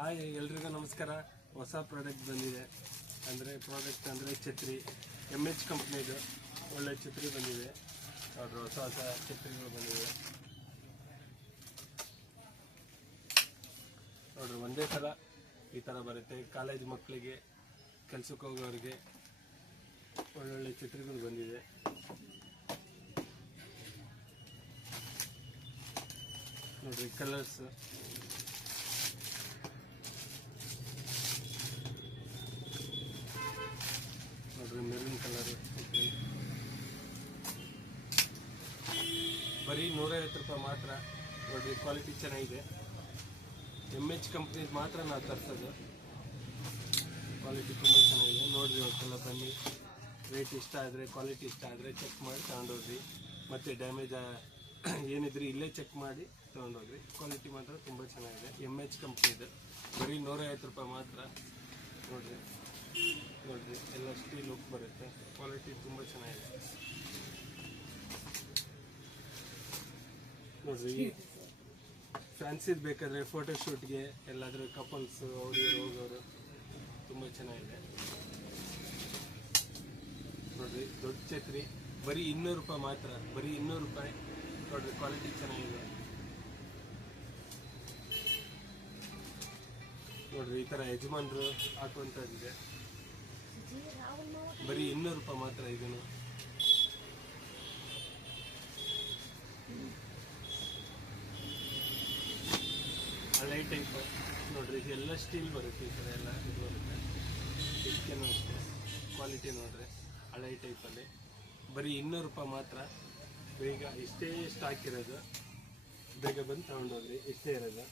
Hi ಎಲ್ರಿಗೂ ನಮಸ್ಕಾರ. ಹೊಸ ಪ್ರಾಡಕ್ಟ್ ಬಂದಿದೆ. ಪ್ರಾಡಕ್ಟ್ ಅಂದರೆ ಛತ್ರಿ MH ಕಂಪ್ನಿದು ಒಳ್ಳೆ ಛತ್ರಿ ಬಂದಿದೆ. ನೋಡ್ರಿ, ಹೊಸ ಹೊಸ ಛತ್ರಿಗಳು ಬಂದಿವೆ. ನೋಡ್ರಿ, ಒಂದೇ ಥರ ಈ ಥರ ಬರುತ್ತೆ. ಕಾಲೇಜ್ ಮಕ್ಕಳಿಗೆ, ಕೆಲಸಕ್ಕೆ ಹೋಗೋರಿಗೆ ಒಳ್ಳೊಳ್ಳೆ ಛತ್ರಿಗಳು ಬಂದಿದೆ. ನೋಡ್ರಿ, ಕಲರ್ಸ್ ನೋಡ್ರಿ, ಮೆರೂನ್ ಕಲರ್. ಬರೀ 150 ರೂಪಾಯಿ ಮಾತ್ರ. ನೋಡ್ರಿ, ಕ್ವಾಲಿಟಿ ಚೆನ್ನಾಗಿದೆ. MH ಕಂಪ್ನಿದು ಮಾತ್ರ ನಾವು ತರಿಸೋದು. ಕ್ವಾಲಿಟಿ ತುಂಬ ಚೆನ್ನಾಗಿದೆ. ನೋಡ್ರಿ, ಒಂದ್ಸಲ ಬನ್ನಿ. ರೇಟ್ ಇಷ್ಟ ಆದರೆ, ಕ್ವಾಲಿಟಿ ಇಷ್ಟ ಆದರೆ ಚೆಕ್ ಮಾಡಿ ತಗೊಂಡೋಗ್ರಿ. ಮತ್ತು ಡ್ಯಾಮೇಜ್ ಏನಿದ್ರಿ ಇಲ್ಲೇ ಚೆಕ್ ಮಾಡಿ ತೊಗೊಂಡೋಗ್ರಿ. ಕ್ವಾಲಿಟಿ ಮಾತ್ರ ತುಂಬ ಚೆನ್ನಾಗಿದೆ. MH ಕಂಪ್ನಿದು ಬರೀ 150 ರೂಪಾಯಿ ಮಾತ್ರ. ನೋಡ್ರಿ ಎಲ್ಲ ಸ್ಟೀಲ್ ಲುಕ್ ಬರುತ್ತೆ. ಕ್ವಾಲಿಟಿ ತುಂಬ ಚೆನ್ನಾಗಿದೆ. ನೋಡ್ರಿ, ಫ್ಯಾನ್ಸಿದು ಬೇಕಾದರೆ ಫೋಟೋಶೂಟ್ಗೆ ಎಲ್ಲಾದರೂ ಕಪಲ್ಸು ಅವ್ರಿಗೆ ಹೋಗೋರು ತುಂಬ ಚೆನ್ನಾಗಿದೆ. ನೋಡ್ರಿ, ದೊಡ್ಡ ಛತ್ರಿ ಬರೀ 200 ರೂಪಾಯಿ ಮಾತ್ರ. ಬರೀ 200 ರೂಪಾಯಿ. ನೋಡ್ರಿ, ಕ್ವಾಲಿಟಿ ಚೆನ್ನಾಗಿದೆ. ನೋಡ್ರಿ, ಈ ಥರ ಯಜಮಾನ್ರು ಹಾಕುವಂಥದ್ದಿದೆ. ಬರೀ 200 ರೂಪಾಯಿ ಮಾತ್ರ. ಇದನ್ನು ಹಳೆ ಟೈಪ್. ನೋಡ್ರಿ, ಇದೆಲ್ಲ ಸ್ಟೀಲ್ ಬರುತ್ತೆ. ಈ ಥರ ಎಲ್ಲ ಇದು ಬರುತ್ತೆ. ಇದಕ್ಕೇನು ಅಷ್ಟೇ ಕ್ವಾಲಿಟಿ. ನೋಡ್ರಿ, ಹಳೆ ಟೈಪಲ್ಲಿ ಬರೀ 200 ರೂಪಾಯಿ ಮಾತ್ರ. ಬೇಗ ಇಷ್ಟೇ ಸ್ಟಾಕ್ ಇರೋದು. ಬೇಗ ಬಂದು ತಗೊಂಡೋಗ್ರಿ. ಇಷ್ಟೇ ಇರೋದು.